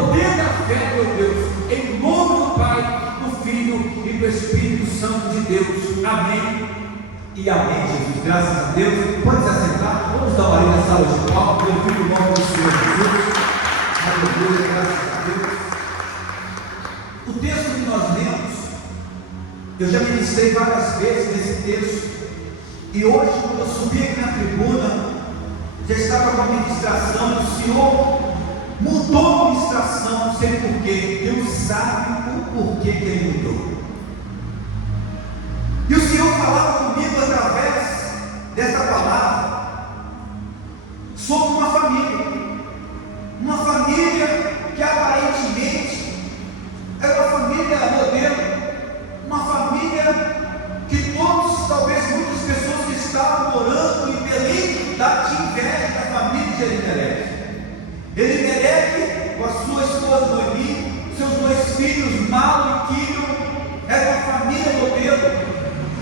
poder da fé, meu Deus, em nome do Pai, do Filho e do Espírito Santo de Deus. Amém e amém, Jesus. Graças a Deus. Pode se assentar. Vamos dar uma ali na sala de palmas, pelo Filho do nome do Senhor Jesus. Aleluia, graças a Deus. O texto que nós lemos, eu já ministrei várias vezes nesse texto, e hoje, quando eu subi aqui na tribuna, já estava com a ministração, e o Senhor mudou a ministração, não sei porquê. Deus sabe o porquê que Ele mudou. E o Senhor falava comigo através dessa palavra sobre uma família que aparentemente era uma família modelo, uma família que todos, talvez muitas pessoas que estavam morando em Belém, tinham inveja da família de Elimelec. Elimelec, com a sua esposa Noemi, seus dois filhos, Malo e Quílio, era uma família modelo.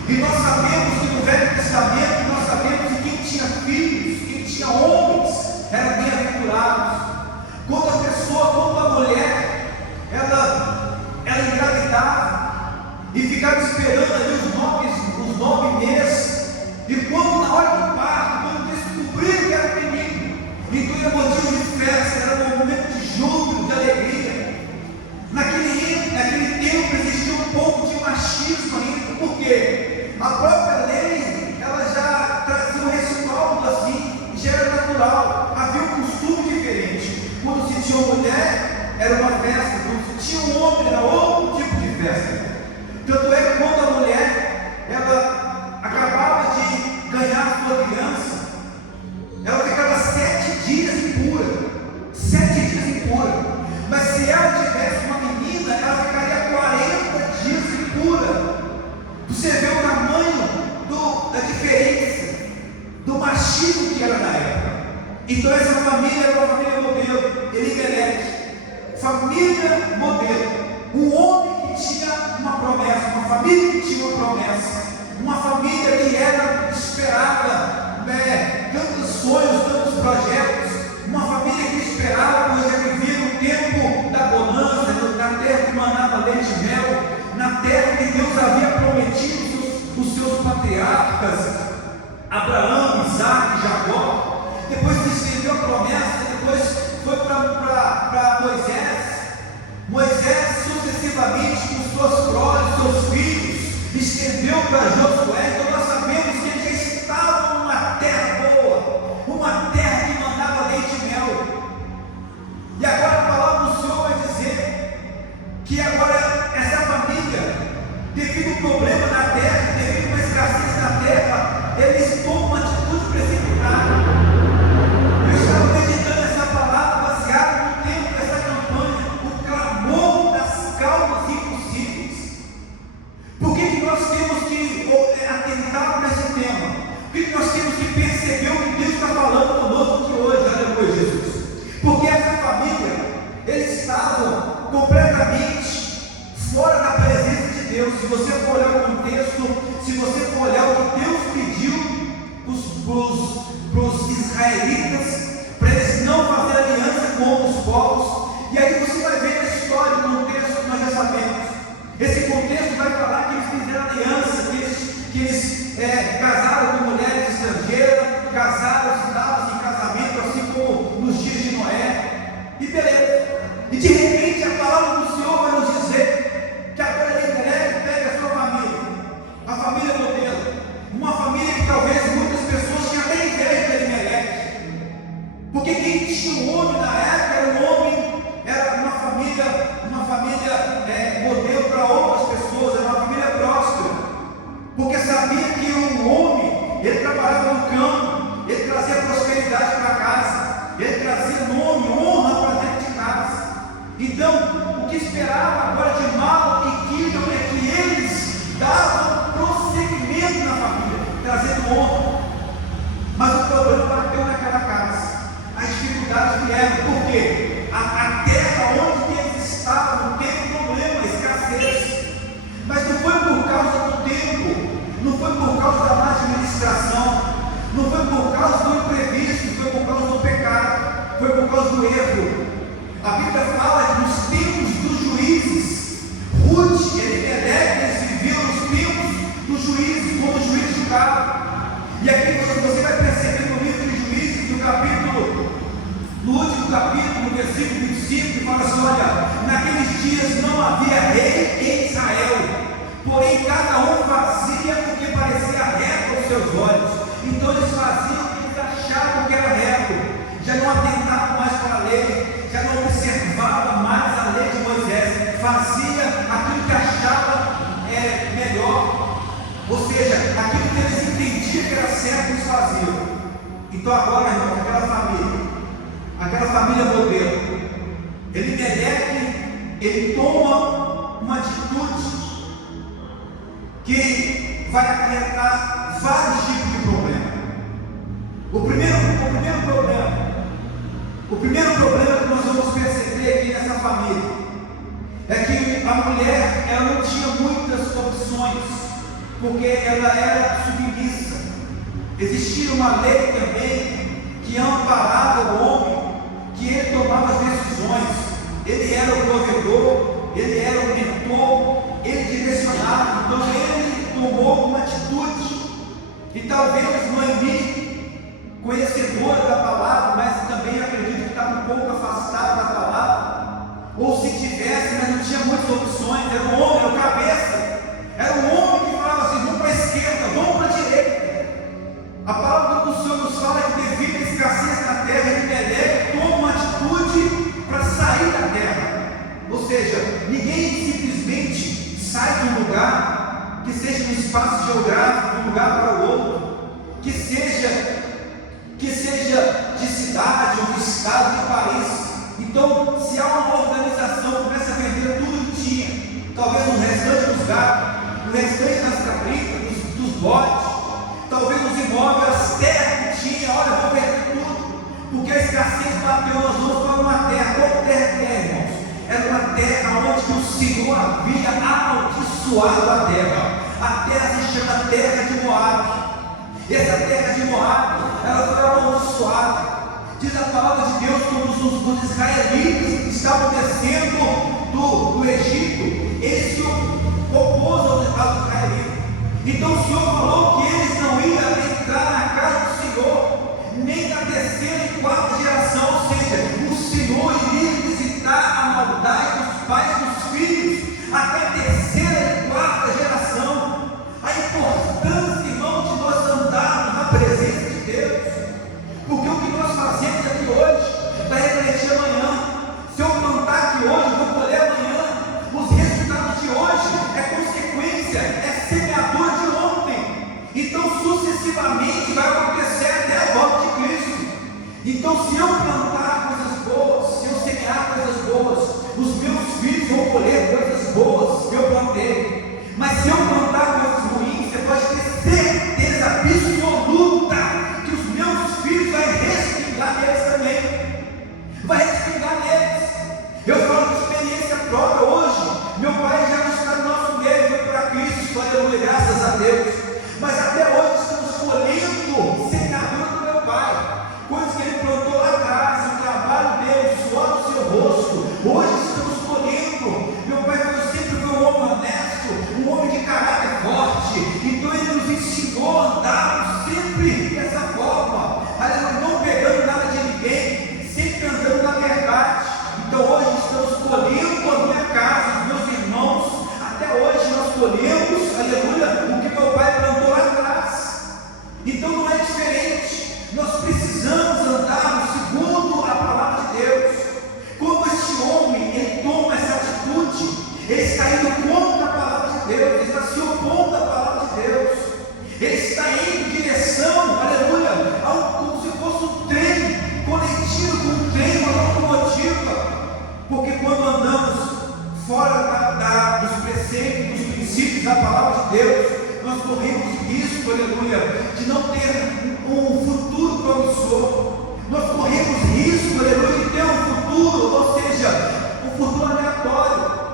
E nós sabemos que no Velho Testamento, nós sabemos que quem tinha filhos, quem tinha homens, eram bem-aventurados. Quando a pessoa, quando a mulher, ela engravidava e ficava esperando ali os 9 meses, e quando na hora do parto, quando descobriram que era menino, então era motivo de festa, era um momento de júbilo, de alegria. Naquele tempo existia um pouco de machismo ainda, porque a própria lei, ela já trazia um respaldo assim, já era natural, havia um costume diferente. Quando se tinha uma mulher, era uma festa; quando se tinha um homem, era outro tipo de festa. Tanto é que quando a mulher, ela acabava de ganhar a sua criança, ela ficava 7 dias impura, 7 dias impura. Mas se ela tivesse uma menina, ela ficaria 40 dias impura. Você vê o tamanho da diferença, do machismo que era na época. Então essa família era uma família modelo, Elimelec, família modelo, um homem que tinha uma promessa, uma família que tinha uma promessa, uma família que era esperada, tantos sonhos, tantos projetos, uma família que esperava, pois já vivia no tempo da bonança, na terra que manava leite e mel, na terra que Deus havia prometido os seus patriarcas, Abraão, Isaac e Jacó. Depois que estendeu a promessa, depois foi para Moisés sucessivamente com suas prolas, seus filhos, estendeu para Josué. Então nós sabemos que eles já estavam numa terra boa, uma terra que mandava leite e mel. E agora a palavra do Senhor vai dizer que agora essa família, devido ao problema na terra, devido a uma escassez na terra, eles tomam uma atitude precipitada. Eu estava meditando essa palavra baseada no tempo dessa campanha, o clamor das causas impossíveis. Por que nós temos que atentar para esse tema? Por que nós temos que perceber o que Deus está falando conosco aqui hoje? Aleluia, Jesus. Porque essa família, eles estavam completamente fora da presença de Deus. Se você for olhar o contexto, se você for olhar o que Deus pediu para os israelitas, para eles não fazerem aliança com outros povos, e aí você vai ver a história, o contexto que nós já sabemos. Esse contexto vai falar que eles fizeram aliança, que eles casaram com mulheres estrangeiras, casaram, davam-se em casamento, assim como nos dias de Noé, e beleza. E de repente a palavra do Senhor vai nos dizer que agora Elimelec pega a sua família, a família modelo, uma família que talvez muitas pessoas tinham até inveja de Elimelec, porque quem tinha um homem na época era uma família modelo para outras pessoas, era uma família próspera, porque sabia que o homem, ele trabalhava no campo, ele trazia prosperidade para casa, ele trazia nome, honra para dentro de casa. Então, o que esperava agora de Malo e Quílio é que eles davam prosseguimento na família, trazendo honra. Mas o problema bateu naquela casa, as dificuldades vieram, por quê? A terra onde eles estavam teve problema, escassez. Mas não foi por causa do tempo, não foi por causa da má administração, não foi por causa do imprevisto, foi por causa do pecado, foi por causa do erro. A Bíblia fala Naqueles dias não havia rei em Israel, porém cada um fazia o que parecia reto aos seus olhos. Então eles faziam o que eles achavam que era reto, já não atentavam mais para a lei, já não observavam mais a lei de Moisés, fazia aquilo que achava melhor, ou seja, aquilo que eles entendiam que era certo, eles faziam. Então agora, irmão, aquela família modelo, ele toma uma atitude que vai acarretar vários tipos de problema. O primeiro problema que nós vamos perceber aqui nessa família é que a mulher, ela não tinha muitas opções, porque ela era submissa. Existia uma lei também que amparava o homem, que ele tomava as decisões. Ele era o provedor, ele era o mentor, ele direcionava. Então ele tomou uma atitude. E talvez Noemi, conhecedora da palavra, mas também acredito que estava um pouco afastada da palavra, ou se tivesse, mas não tinha muitas opções. Era um homem, era o cabeça, era um homem que falava assim: vamos para a esquerda, vamos para a direita. A palavra do Senhor nos fala que devido à escassez na terra, Elimelec toma uma atitude para sair da terra. Ou seja, ninguém simplesmente sai de um lugar que seja um espaço geográfico, de um lugar para o outro, que seja de cidade, ou de estado, de país. Então, se há uma organização, começa a vender tudo que tinha, talvez no restante dos gatos, no restante das cabritas, dos bodes, talvez os imóveis, as terras que tinha, olha, vou vender tudo, porque a escassez bateu, nós vamos para uma terra. Qual terra que é, irmãos? Era uma terra onde o Senhor havia amaldiçoado a terra. A terra se chama terra de Moabe. Essa terra de Moabe, ela foi amaldiçoada. Diz a palavra de Deus que os israelitas que estavam descendo do Egito, eles se opôs aos israelitas. Então o Senhor falou que eles não iam entrar na casa do Senhor, nem na terceira e quarta geração. Ou seja, o Senhor iria visitar a maldade dos pais e dos filhos até a terceira e quarta geração. A importância, irmão, de nós andarmos na presença de Deus, porque o que nós fazemos aqui hoje vai refletir amanhã. Se eu plantar aqui hoje, eu vou colher amanhã. Os resultados de hoje é consequência, é semeadura de ontem. Então sucessivamente vai acontecer até a volta de Cristo. Então, se eu plantar coisas boas, se eu semear coisas boas, os meus filhos vão colher coisas boas que eu plantei. Mas se eu plantar coisas ruins, você pode ter certeza absoluta que os meus filhos vão respingar neles também. Vai respingar neles. Eu falo de experiência própria hoje. Meu pai já não está no nosso meio, foi para Cristo, aleluia, graças a Deus. Mas até hoje estamos colhendo semeadura do meu pai, coisas que ele plantou lá atrás, o trabalho dele, o suor do seu rosto. Hoje estamos colhendo. Meu pai sempre foi um homem honesto, um homem de caráter forte. Então ele nos ensinou a andar sempre dessa forma, não pegando nada de ninguém, sempre andando na verdade. Então hoje estamos colhendo a minha casa, os meus irmãos. Até hoje nós colhemos, aleluia, o que meu pai plantou lá atrás. Então não é diferente. Nós precisamos andar segundo a palavra de Deus. Quando este homem ele toma essa atitude, ele está indo contra a palavra de Deus, ele está se opondo à palavra de Deus, ele está indo em direção, aleluia, como se fosse um trem coletivo, um trem, uma locomotiva. Porque quando andamos fora dos preceitos, dos princípios da palavra de Deus, nós corremos risco, aleluia, de não ter um futuro promissor. Nós corremos risco, aleluia, de ter um futuro, ou seja, um futuro aleatório.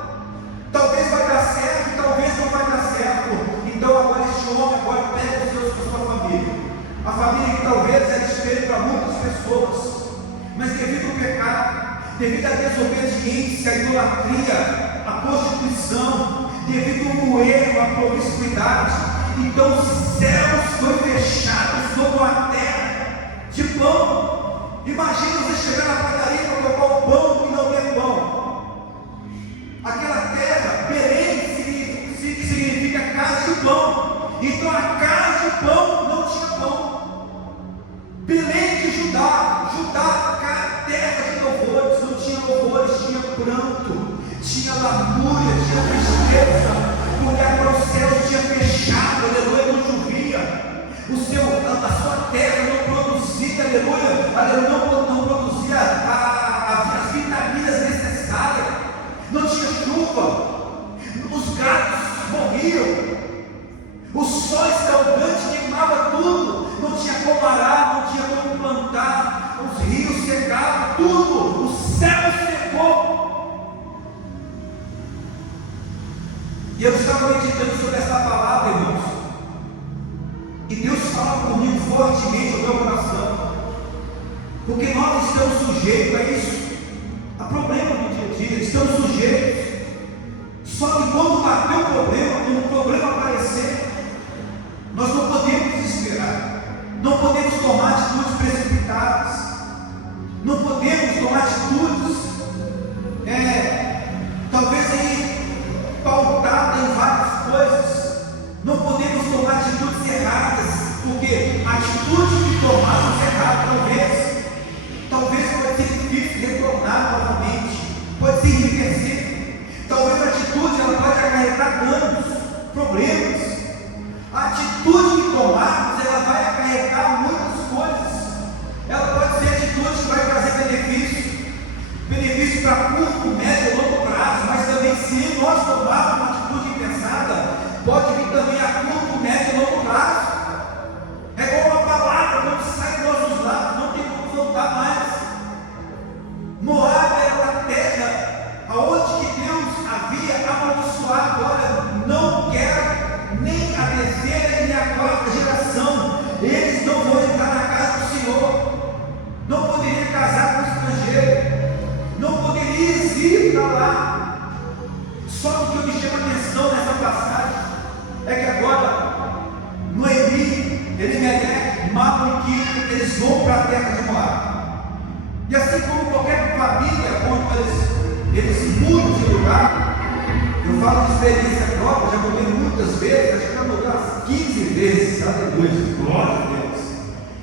Talvez vai dar certo, talvez não vai dar certo. Então agora este homem pega os seus para sua família. A família que talvez era espelho para muitas pessoas, mas devido ao pecado, devido à desobediência, à idolatria, à prostituição, devido ao erro, à promiscuidade, então os céus foi fechado sobre uma terra de pão. Imagina você chegar na padaria para comprar o pão e não ter pão. tinha lamúria, tinha tristeza, porque agora o céu tinha fechado, aleluia, não chovia. A sua terra não produzia, aleluia, não produzia as vitaminas necessárias, não tinha chuva, os gatos morriam, o sol escaldante queimava tudo, não tinha como arar, não tinha como plantar, os rios secavam, tudo, o céu secou. E eu estava meditando sobre essa palavra, irmãos, e Deus fala comigo fortemente no meu coração, porque nós estamos sujeitos a isso, a problema do dia a dia, estamos sujeitos. Só que quando bater o problema, quando o problema aparecer, nós não podemos esperar, não podemos tomar atitudes precipitadas, não podemos tomar atitudes, talvez aí pautadas em várias coisas, não podemos tomar atitudes erradas, porque a atitude que tomamos errada, talvez pode ser difícil retornar novamente, pode ser irreversível, talvez a atitude ela pode acarretar danos, problemas. A atitude que tomarmos, ela vai acarretar muitas coisas. Ela pode ser atitude que vai trazer benefício para curto, médio e longo prazo, mas também se nós tomarmos uma atitude impensada, pode vir também a curto, médio e longo prazo. É como uma palavra, quando sai de nossos lábios, não tem como voltar mais. Moab era a terra aonde que Deus havia amaldiçoado. Olha, não quero nem a terceira e nem a quarta geração, eles não vão entrar na casa do Senhor, não poderiam casar com estrangeiro, não poderiam ir para lá. Só que o que me chama a atenção nessa passagem é que agora Noemi, Elimeleque, Malom e Quilion, eles vão para a terra de Moab. E assim como qualquer família, quando eles mudam de lugar, eu falo de experiência própria, já mudei muitas vezes, acho que já mudei umas 15 vezes, aleluia, glória a Deus.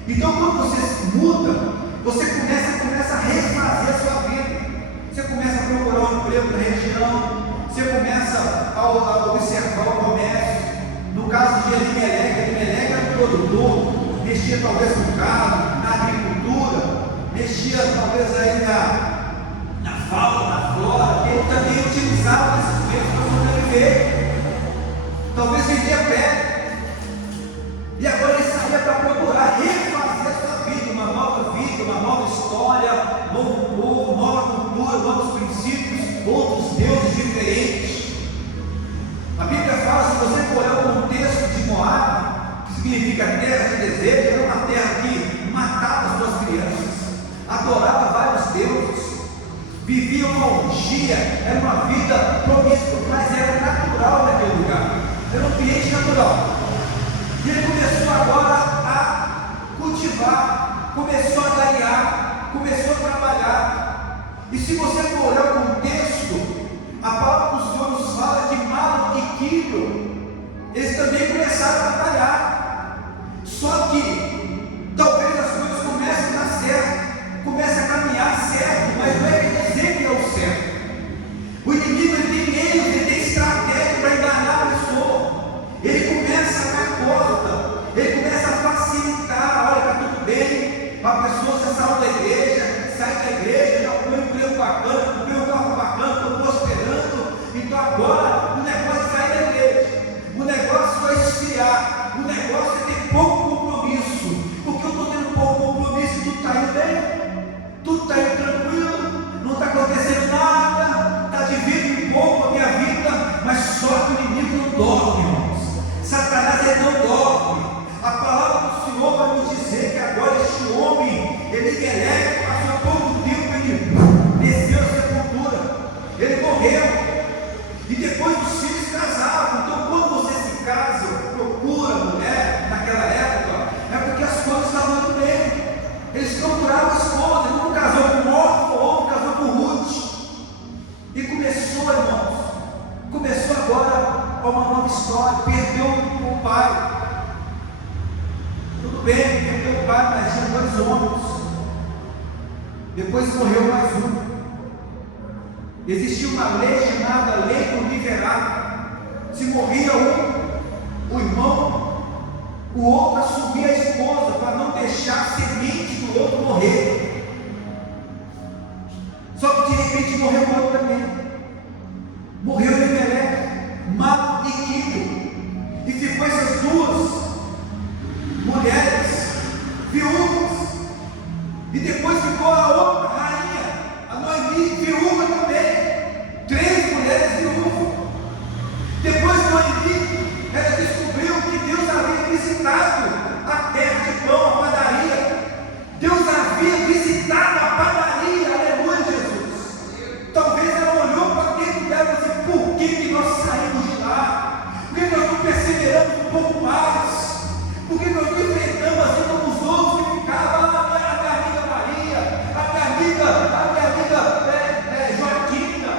Então, quando você muda, você começa a refazer a sua vida, você começa a procurar um emprego na região, você começa a observar o comércio. No caso de Elimeleque era um produtor, mexia talvez no carro, na agricultura, mexia talvez aí na fauna, na flora, ele também utilizava esses meios para sobreviver, talvez vendia pé, e agora ele saía para procurar refazer a sua vida, uma nova história, novo povo, nova cultura, novos princípios, outros deuses diferentes. A Bíblia fala, se você for olhar o contexto de Moab, que significa terra de desejo, era uma terra que matava as suas crianças, adorava vários deuses, vivia uma orgia, era uma vida promíscua, mas era natural naquele lugar, era um ambiente natural. E ele começou agora a cultivar, começou a gariar, começou a trabalhar. E se você for olhar o contexto, a palavra do Senhor nos fala de Malom e Quilion, eles também começaram a trabalhar. Só que talvez as coisas comecem a dar certo, comecem a caminhar certo, mas não é quer dizer que é o certo. O inimigo ele tem medo, ele tem estratégia para enganar a pessoa. Ele começa a dar corda, ele começa a facilitar. Olha, está tudo bem, a pessoa já saiu da igreja, sai da igreja, já põe um emprego bacana, comprei um carro bacana, estou prosperando, então agora o negócio sai da igreja, o negócio vai esfriar, o negócio é ter pouco compromisso, porque eu estou tendo pouco compromisso e tudo está indo bem, tudo está indo tranquilo, não está acontecendo nada, está dividindo um pouco a minha vida, mas só que o inimigo não dorme, irmãos. Satanás ele não dorme. A palavra do Senhor vai nos dizer que agora este homem, Elimeleque, passou pouco tempo, ele desceu a sepultura, ele morreu. E depois os filhos casaram. Então, quando você se casa, procura mulher naquela época, é porque as coisas estavam indo bem. Eles procuravam as coisas. Um casou com Orfa, outro casou com Ruth. E começou, irmãos, começou agora uma nova história. Perdeu o pai. Tudo bem, perdeu o pai, mas tinha 2 homens. Depois morreu mais um. Existia uma lei chamada lei do liverato. Se morria o irmão, o outro assumia a esposa para não deixar a semente do outro morrer. Só que de repente morreu o outro também. Morreu Elimelec, Malquiquilho, e ficou essas duas mulheres viúvas. E depois ficou a outra rainha, a Noemi, viúva também. 3 mulheres viúvas. Depois de Noemi, ela descobriu que Deus havia visitado a terra de pão, a padaria. Deus havia visitado a padaria, aleluia, Jesus. Talvez ela olhou para dentro dela e disse: por que nós saímos de lá? Por que nós não perseveramos um pouco mais? Por que nós não enfrentamos assim como os outros que ficavam? A minha amiga Maria, a minha amiga Joaquina,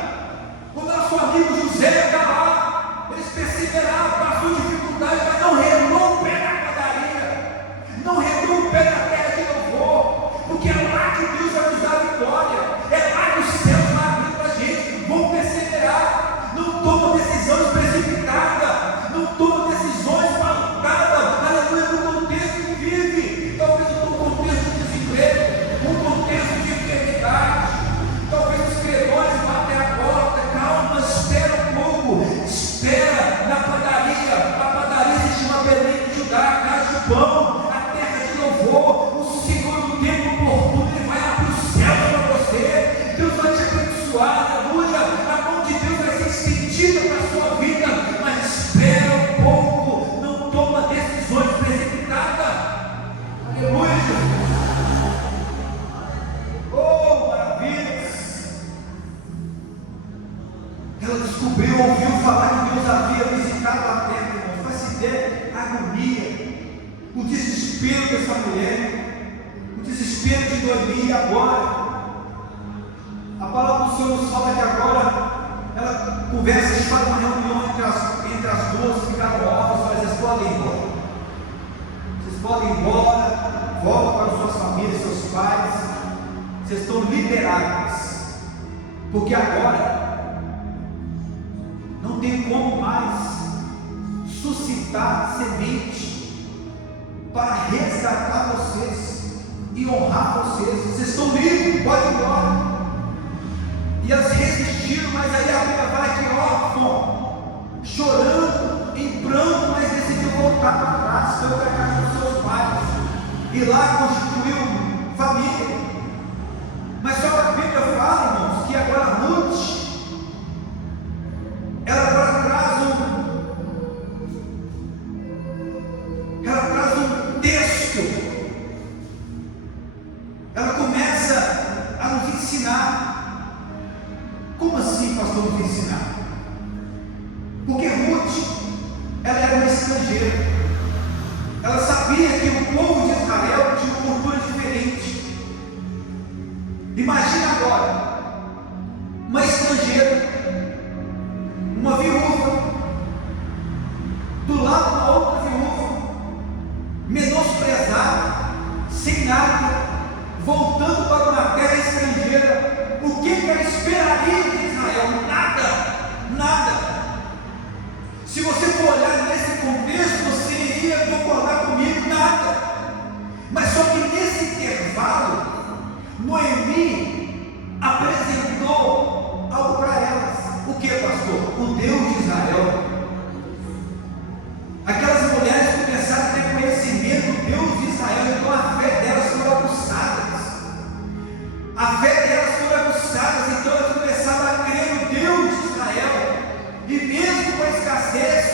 o nosso amigo José está lá. Eles perseveraram, passou dificuldade, mas não rendou o pé na padaria, não rendou o pé na terra de louvor, porque é lá que Deus vai nos dar vitória, é lá que os céus vão abrir para a gente. Vão perseverar, não toma decisões precipitadas, não toma decisões pautadas, aleluia, no contexto que vive, talvez no contexto de desemprego, no contexto de enfermidade, talvez os credores batem a porta. Calma, espera um pouco, espera na padaria. A padaria se chama Belém de Judá, a casa de pão, a terra de louvor. O Senhor, no tempo oportuno, Ele vai abrir o céu para você. Deus vai te abençoar, aleluia. A mão de Deus vai ser estendida para a sua vida, mas espera um pouco, não toma decisões precipitadas, aleluia, Jesus. Oh, maravilhas! Ela descobriu, ouviu falar que Deus havia visitado a terra, irmãos. Vai se ter a agonia, o desespero dessa mulher, o desespero de Noemi. Agora, a palavra do Senhor nos fala que agora ela conversa, eles fazem uma reunião entre as duas, ficaram órfãos, mas vocês podem ir embora. Vocês podem ir embora, voltam para suas famílias, seus pais. Vocês estão liberados, porque agora não tem como mais suscitar semente para resgatar vocês e honrar vocês. Vocês estão livres, pode ir embora. E elas resistiram, mas aí a Bíblia fala que órfão, chorando, em pranto, mas decidiu voltar para trás, foi para a casa dos seus pais, e lá constituiu família. Mas só que a Bíblia fala, irmãos, que agora Ruth, ela agora traz um texto. Ela começa a nos ensinar. Como assim, pastor, nos ensinar? Porque Ruth, ela era uma estrangeira. Ela sabia que o povo de Israel tinha uma cultura diferente. Imagina agora, uma estrangeira, uma viúva, do lado de uma outra viúva, menosprezada, sem nada, voltando para uma terra estrangeira. O que ela esperaria de Israel? Nada, nada. Se você for olhar nesse contexto, você iria concordar comigo, nada. Mas só que nesse intervalo, Noemi apresentou algo para elas. O que, pastor? O Deus de Israel. Aquelas mulheres começaram a ter conhecimento do Deus de Israel, então a fé delas foi aguçada. A fé delas foi aguçada, então elas começaram a crer no Deus de Israel, e mesmo com a escassez.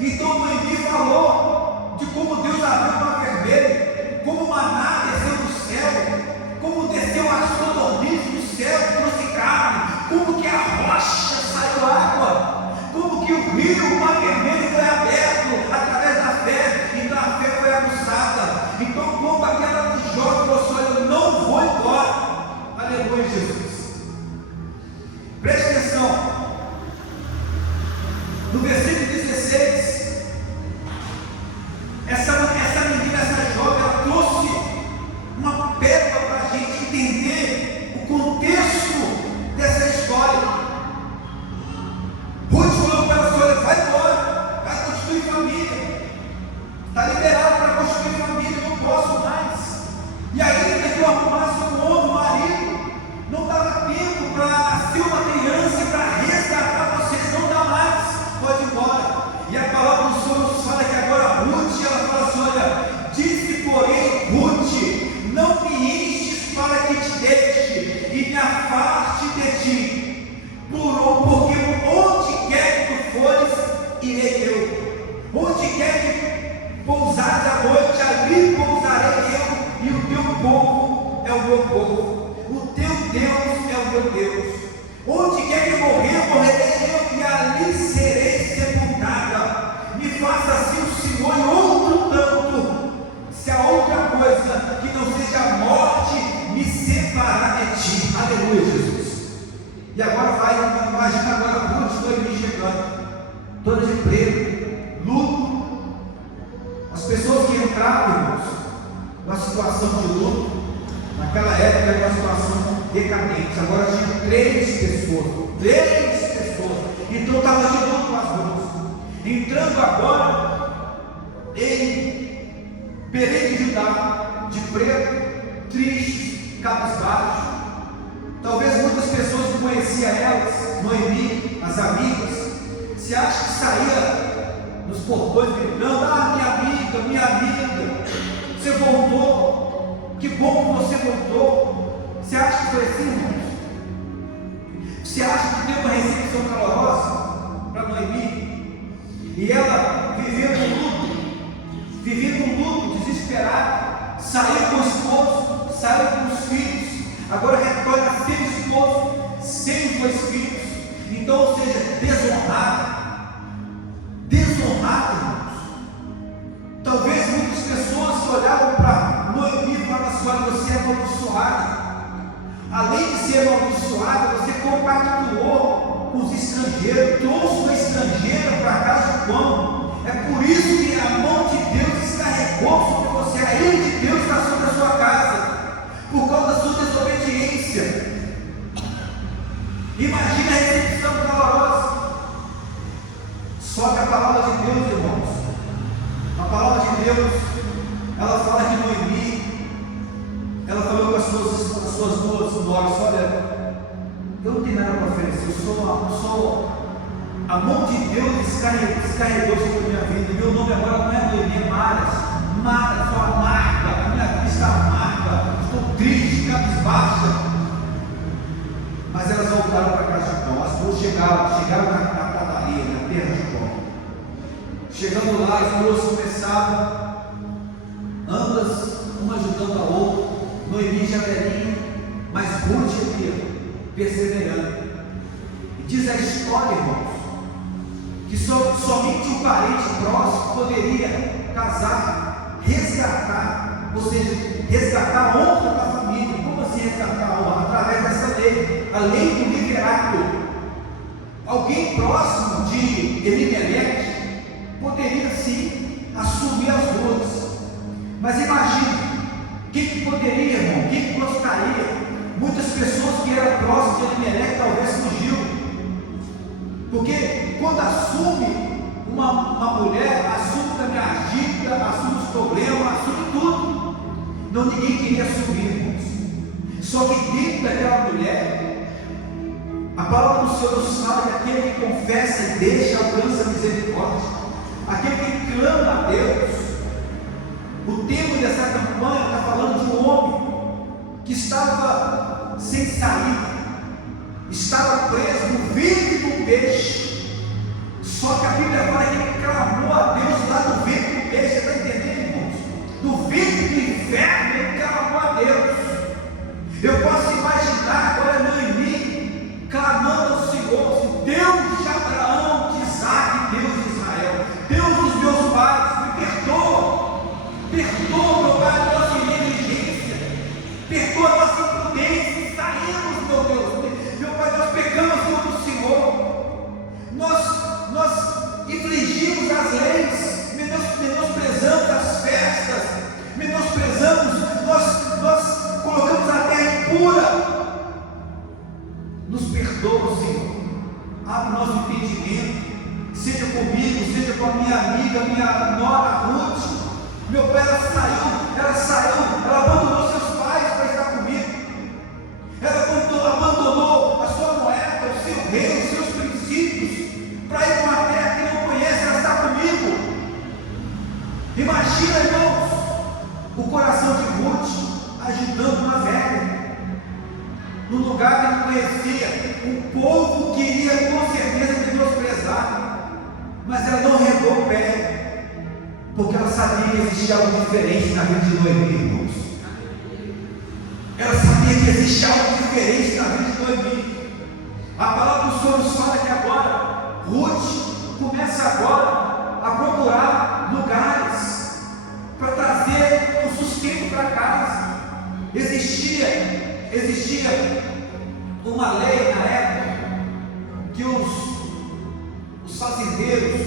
Então Noemi falou de como Deus abriu o mar vermelho, como o maná desceu do céu, como desceu as codornizes do céu, trouxe carne, como que a rocha saiu água, como que o rio, o mar vermelho foi aberto através da fé. Então a fé foi aguçada. Então, como aquela jovem falou: eu não vou embora. Aleluia, Jesus. Preste atenção. No versículo 16, essa menina, essa jovem, ela trouxe uma pérola para a gente entender o contexto dessa história. dor de emprego, luto. As pessoas que entravam, irmãos, numa situação de luto, naquela época era uma situação decadente. Agora tinha 3 pessoas, então estava de luto com as mãos, entrando agora em Belém de Judá, de preto, triste, cabisbaixo. Talvez muitas pessoas que conheciam elas, Noemi, as amigas, se acha que saía nos portões gritando: ah, minha amiga, você voltou, que bom que você voltou. Você acha que foi assim, irmãos? Você acha que teve uma recepção calorosa para Noemi? E ela vivendo um luto, desesperada, saiu com o esposo, saiu com os filhos, agora retorna sem o esposo, sem os 2 filhos. Então, ou seja, desonrada, irmãos. Talvez muitas pessoas que olhavam para Noemi e falavam assim: olha, você é amaldiçoada. Além de ser amaldiçoada, você compactuou com os estrangeiros, trouxe uma estrangeira para a casa de pão. É por isso que a mão de Deus descarregou sobre você, a ira de Deus está sobre a sua casa, por causa da sua desobediência. Imagina a recepção calorosa. Só que a palavra de Deus, irmãos, a palavra de Deus, ela fala de Noemi, ela falou com as suas 2 noras: olha, eu não tenho nada para oferecer, eu sou a mão de Deus descarregou sobre a minha vida. Meu nome agora não é Noemi, é Mara, sou amarga, minha vida está amarga, estou triste, cabisbaixa. Mas elas voltaram para a casa de pão. As 2 chegaram na padaria, na terra de pão. Chegando lá, as 2 começaram, ambas, uma ajudando a outra. Noemi já velhinha, mas Ruth aqui, perseverando. E diz a história, irmãos, que somente um parente próximo poderia casar, resgatar, ou seja, resgatar a honra da família. Como assim resgatar a honra? Através dessa lei, a lei do livre-arbítrio. Alguém próximo de Elimeleque poderia sim assumir as 2. Mas imagina, quem que poderia, irmão? Quem que gostaria? Muitas pessoas que eram próximas de Elimeleque talvez fugiu. Porque quando assume uma mulher, assume também a dívida, assume os problemas, assume tudo. Não, ninguém queria assumir, irmãos. Só que dentro daquela mulher, a palavra do Senhor nos fala que aquele que confessa e deixa alcança misericórdia. Aquele que clama a Deus. O tema dessa campanha está falando de um homem que estava sem saída, estava preso no ventre do peixe. Só que a Bíblia fala que ele clamou a Deus lá no ventre do peixe. Você está entendendo, irmãos? No ventre do inferno ele clamou a Deus. Eu posso imaginar agora Noemi clamando ao Senhor, assim: Deus de Abraão, de Isaac, Deus de Israel, Deus dos meus pais, me perdoa, meu Pai, a nossa negligência, perdoa a nossa imprudência, saímos, meu Deus, meu Pai, nós pecamos contra o Senhor, nós infringimos as leis, menosprezamos as festas, nós colocamos a terra impura. Nos perdoa, Senhor, abre nosso entendimento, seja comigo, seja com a minha amiga, minha nora Ruth. Meu pai, ela saiu, ela abandonou seus pais para estar comigo, ela abandonou a sua moeda, o seu reino, os seus princípios, para ir para uma terra que não conhece, ela está comigo. Imagina, irmãos, o coração de Ruth ajudando uma velha, no lugar que não conhecia, um povo que iria com certeza menosprezar, mas ela não regou o pé, porque ela sabia que existia algo diferente na vida de Noemi, irmãos. Ela sabia que existia algo diferente na vida de Noemi. A palavra do Senhor nos fala que agora Ruth começa agora a procurar lugares para trazer o sustento para casa. Existia uma lei na época que os fazendeiros,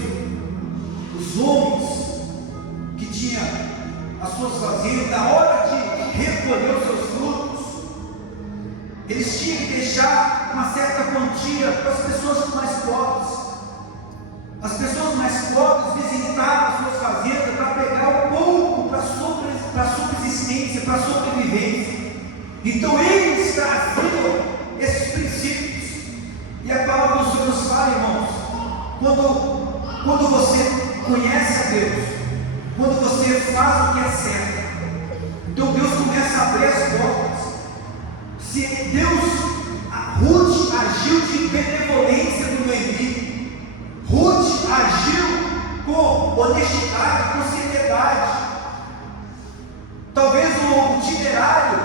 os homens que tinham as suas fazendas, na hora de recolher os seus frutos, eles tinham que deixar uma certa quantia para as pessoas mais pobres. As pessoas mais pobres visitavam as suas fazendas para pegar um pouco para a subsistência, para a sobrevivência. Então eles traziam esses princípios. E a palavra do Senhor nos fala, irmãos, quando você conhece a Deus, quando você faz o que é certo, então Deus começa a abrir as portas. Se Ruth agiu de benevolência no Noemi, Ruth agiu com honestidade, com seriedade. Talvez o itinerário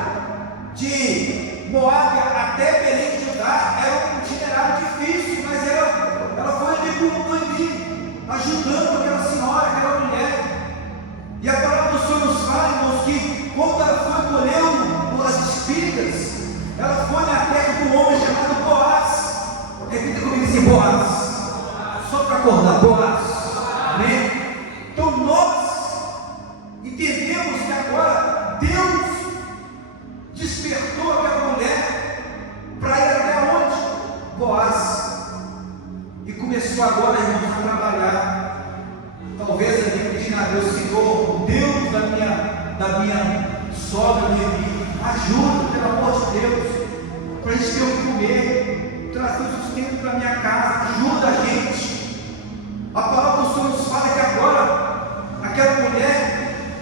de Moabe até Belém de Judá era um itinerário difícil, mas ela foi ali com Noemi, ajudando aquela senhora, aquela mulher. E a palavra do Senhor nos fala, irmãos, que quando ela foi colhendo as espigas, ela foi na terra de um homem chamado Boaz. Repita comigo assim: Boaz. Só para acordar, Boaz. Amém? Então nós entendemos que agora Deus despertou aquela mulher para ir até onde? Boaz. E começou agora, irmãos, a trabalhar. Talvez ali pedindo a Deus: Senhor, Deus da minha sogra, ajuda, pelo amor de Deus, para a gente ter o que comer, trazer o sustento para a minha casa, ajuda a gente. A palavra do Senhor nos fala que agora, aquela mulher,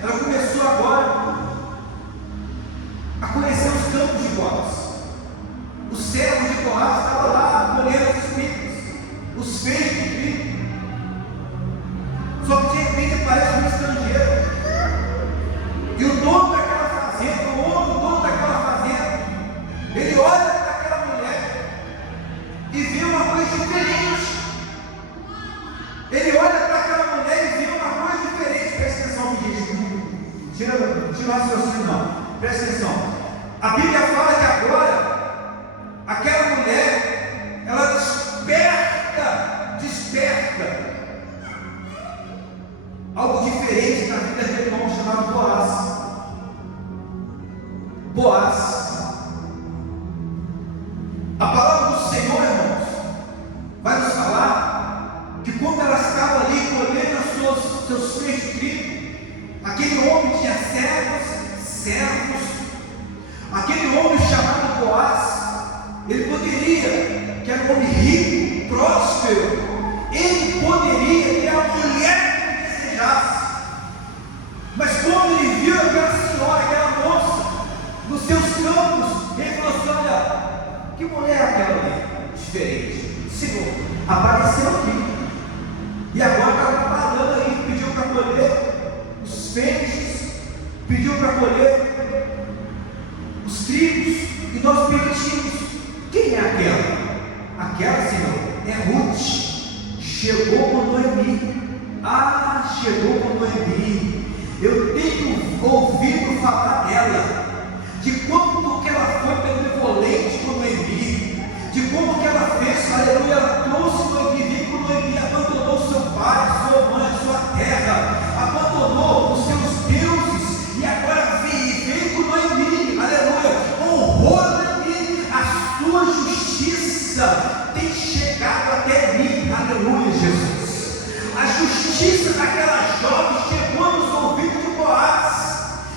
ela começou agora a conhecer os campos de Boaz. Os servos de Boaz estavam lá colhendo as espigas, os feixes de trigo. Só que de repente aparece um estrangeiro, e o dono daquela fazenda, o dono daquela fazenda, ele olha para aquela mulher e vê uma coisa diferente. Ele olha para aquela mulher e vê uma coisa diferente. Presta atenção, me diz. Tira o raciocínio, não. Presta atenção. A Bíblia fala que agora aquela mulher, ela desperta algo diferente na vida daquele homem chamado Boaz. Boaz. A palavra do Senhor, irmãos, vai nos falar que quando ela estava ali colhendo seus feixes de trigo, aquele homem tinha servos. Aquele homem chamado Boaz, ele poderia, que era um homem rico, próspero, ele poderia ter a mulher que ele desejasse. Mas quando ele viu aquela senhora, aquela moça, nos seus campos, ele falou assim: olha, que mulher é aquela ali? Diferente. Senhor, apareceu aqui. E agora está trabalhando aí, pediu para colher os feixes, pediu para colher os trigos, e nós permitimos. Quem é aquela? Aquela, Senhor, é Ruth. Chegou com Noemi. Chegou com Noemi. Eu tenho ouvido falar dela, de como que ela foi benevolente com Noemi, de como que ela fez, aleluia, ela trouxe Noemi, veio com Noemi, abandonou seu pai, sua mãe, sua terra, abandonou os seus deuses, e agora veio com Noemi, aleluia, honrou Noemi. A sua justiça tem chegado até mim, aleluia, Jesus. A justiça daquela jovem chegou nos ouvidos de Boaz,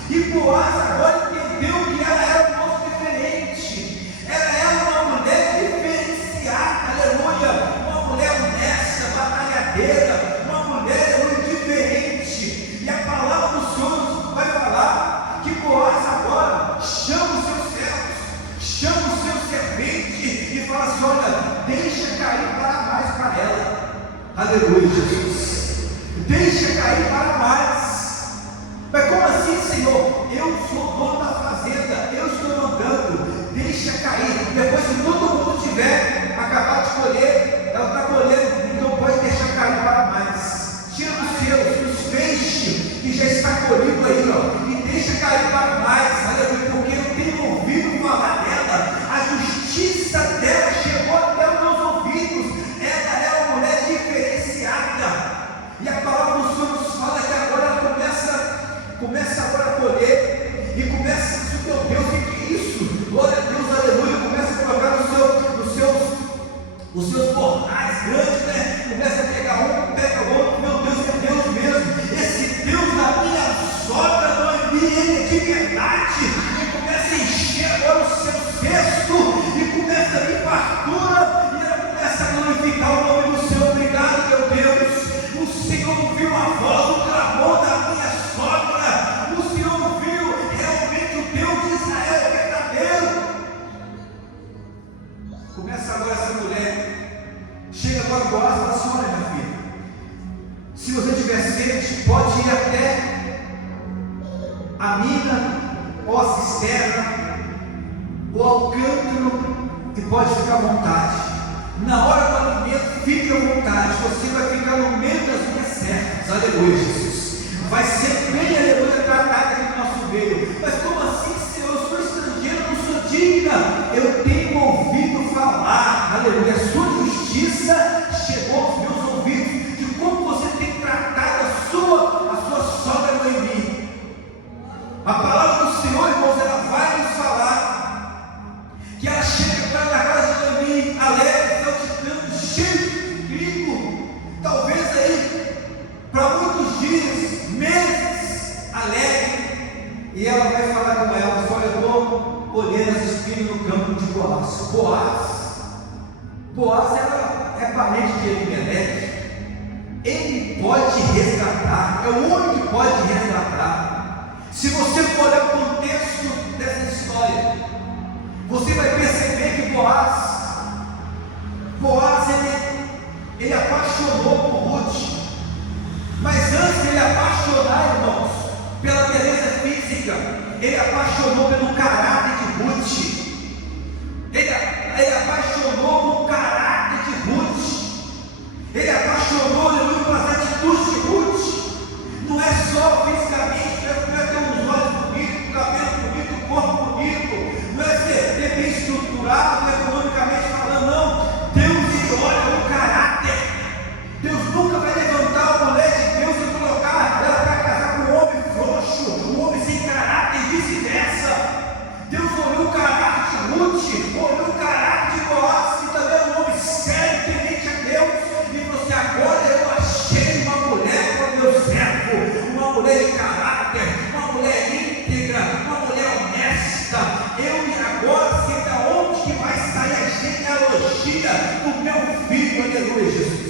e Boaz agora entendeu que ela era um moço diferente, ela era uma mulher diferenciada, aleluia, uma mulher honesta, batalhadeira, uma mulher diferente. E a palavra do Senhor vai falar que Boaz agora chama os seus servos, chama os seus serventes e fala assim: olha, deixa cair para mais para ela, aleluia, Jesus, deixa cair para mais. Mas como assim, Senhor? Eu sou dono da fazenda, eu estou mandando, deixa cair. Depois que todo mundo tiver acabado de colher, ela está colhendo, então pode deixar cair para mais. Tira os feixes que já está colhido aí, e deixa cair para mais, aleluia, porque eu tenho ouvido falar dela, a justiça dela chegou até os meus ouvidos, ela é uma mulher diferenciada. chegou a Boaz e falou assim: olha, minha filha, se você tiver sede, pode ir até a mina, ou a cisterna, ou ao cântaro, e pode ficar à vontade. Na hora do alimento, fique à vontade, você vai ficar no meio das minhas servas. Aleluia, Jesus. Vai ser bem, aleluia, tratado aqui no nosso meio. Mas como assim, Senhor? Eu sou estrangeiro, não sou digna. Eu tenho ouvido falar, aleluia, a sua justiça chegou aos meus ouvidos, de como você tem tratado a sua sogra Noemi. A palavra do Senhor, irmãos, ela vai nos falar que ela chega para a casa de Noemi, alegre, saltitando, cheio de trigo, talvez aí para muitos dias, meses, alegre, e ela vai falar com ela: olha, eu estou colhendo as espigas no campo de Boaz. Boaz é parente de Elimelec. Ele pode resgatar, é o único que pode resgatar. Se você for olhar o contexto dessa história, você vai perceber que Boaz ele apaixonou por Ruth. Mas antes de ele apaixonar, irmãos, pela beleza física, ele apaixonou pelo caráter de Ruth. Ele apaixonou pelo caráter de Ruth. Ele apaixonou, aleluia, pelas atitudes de Ruth. Não é só fisicamente, não é ter uns olhos bonitos, cabelo bonito, corpo bonito, não é ser bem estruturado, economicamente falando, não. Deus olha o caráter. Deus nunca vai levantar a mulher de Deus e colocar ela para casar com um homem frouxo, um homem sem caráter e vice-versa. Deus olhou o caráter de Ruth, olhou o caráter de Boaz, que também é um homem sério, temente a Deus, e falou assim: agora eu achei uma mulher para o meu servo, uma mulher de caráter, uma mulher íntegra, uma mulher honesta. E agora sei da onde que vai sair a genealogia do meu filho, aleluia, Jesus.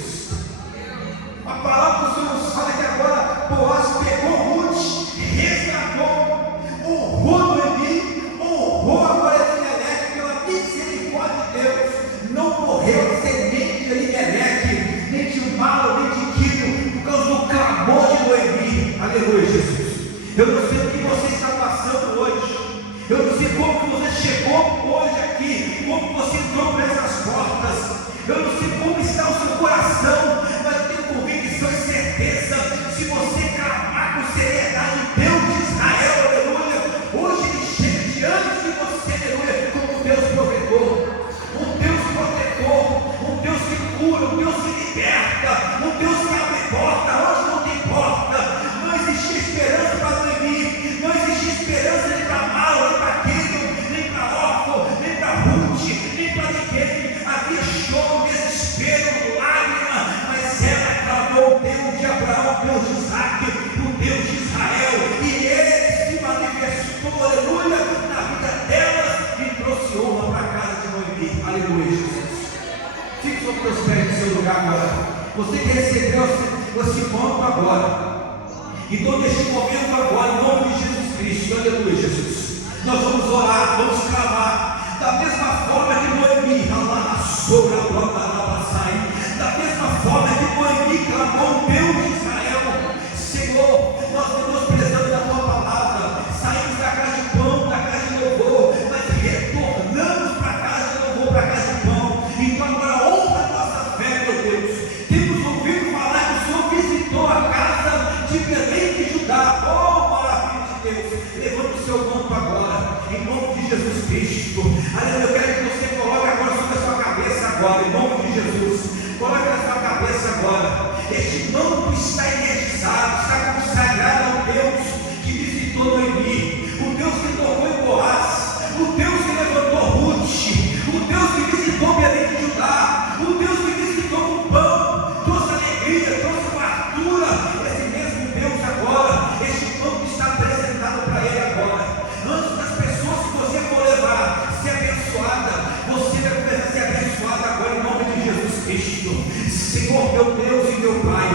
A palavra do Senhor nos fala que agora Boaz pegou Ruth, resgatou, honrou Noemi, honrou agora Elimelec pela misericórdia de Deus. Não morreu semente de Elimelec, nem de mal, nem de quilo, por causa do clamor de Noemi. Aleluia, Jesus. Eu não sei o que você está passando hoje. Eu não sei como que você chegou hoje aqui, como você entrou por essas portas. Eu não sei como está o seu coração, mas eu tenho convicção e certeza, se você clamar com seriedade, Deus de Israel, aleluia, hoje ele chega diante de você, aleluia, como Deus provedor, um Deus protetor, um Deus que cura, um Deus que liberta, um Deus que abre porta. Hoje não tem porta, não existe esperança para Noemi, não existe esperança nem para Mal, nem para Quino, nem para Orfo, nem para Ruth, nem para ninguém. Havia choro, desespero, lágrima, mas ela clamou o Deus de Abraão, o Deus de Isaac, o Deus de Israel, e ele se manifestou, aleluia, na vida dela e trouxe honra para a casa de Noemi. Aleluia, Jesus. Fique sobre os teus pés no seu lugar agora. Você que recebeu esse ponto agora, então neste momento agora, em nome de Jesus Cristo, aleluia, Jesus, nós vamos orar, vamos clamar, da mesma forma que Noemi, sobre a planta sair, da mesma forma que Noemi clamou o Deus de Israel: Senhor, nós precisamos da tua palavra, saímos da casa de pão, da casa de louvor, mas retornamos para a casa de louvor, para a casa de pão. Então agora honra a nossa fé, meu Deus. Temos ouvido falar que o Senhor visitou a casa de Belém de Judá. Oh, maravilha de Deus, levanta o seu manto agora, em nome de Jesus Cristo. Aleluia. Eu quero que você coloque agora sobre a sua cabeça agora, em nome de Jesus. Coloque na sua cabeça agora. Este manto está energizado, está consagrado ao Deus que visitou Noemi, o Deus que tocou em Boaz, o Deus que levantou Ruth, o Deus que visitou Belém de Judá, o Deus que visitou com pão, trouxe alegria, trouxe fartura. Esse mesmo Deus agora, este manto está apresentado para ele agora. Antes das pessoas que você for levar ser abençoada, você vai começar a ser abençoada agora em nome de Jesus Cristo. Senhor, meu Deus e meu Pai,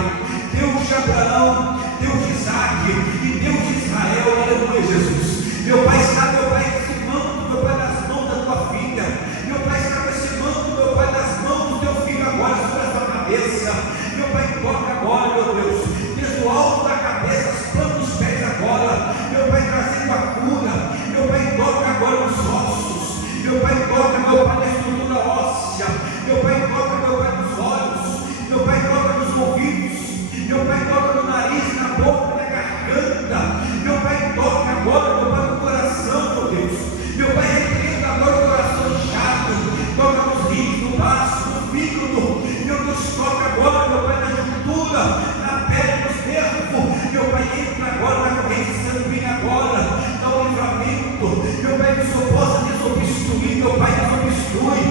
Deus de Abraão, Deus de Isaac e Deus de Israel, aleluia, Jesus. Meu Pai está, meu Pai, esse manto, meu Pai, nas mãos da tua filha. Meu Pai está com esse manto, meu Pai, nas mãos do teu filho agora sobre a tua cabeça. cabeça. Meu Pai, toca agora, meu Deus, desde o alto da cabeça, as plantas dos pés agora. Meu Pai, trazendo a cura. Meu Pai, toca agora nos ossos. Meu Pai, toca, meu Pai, na estrutura óssea. Meu Pai, toca, meu Pai, nos olhos. Meu Pai, toca nos ouvidos. Meu Pai, toca no nariz, na boca, na garganta. Meu Pai, toca agora, meu Pai, no coração, meu Deus. Meu Pai, repreenda agora o coração chato. Toca nos rins, no baço, no fígado. Meu Deus, toca agora, meu Pai, na juntura, na pele, nos nervos. Meu Pai, entra agora na corrente sanguínea agora. Dá um livramento. Meu Pai, que o Senhor possa desobstruir. Meu Pai, desobstrui.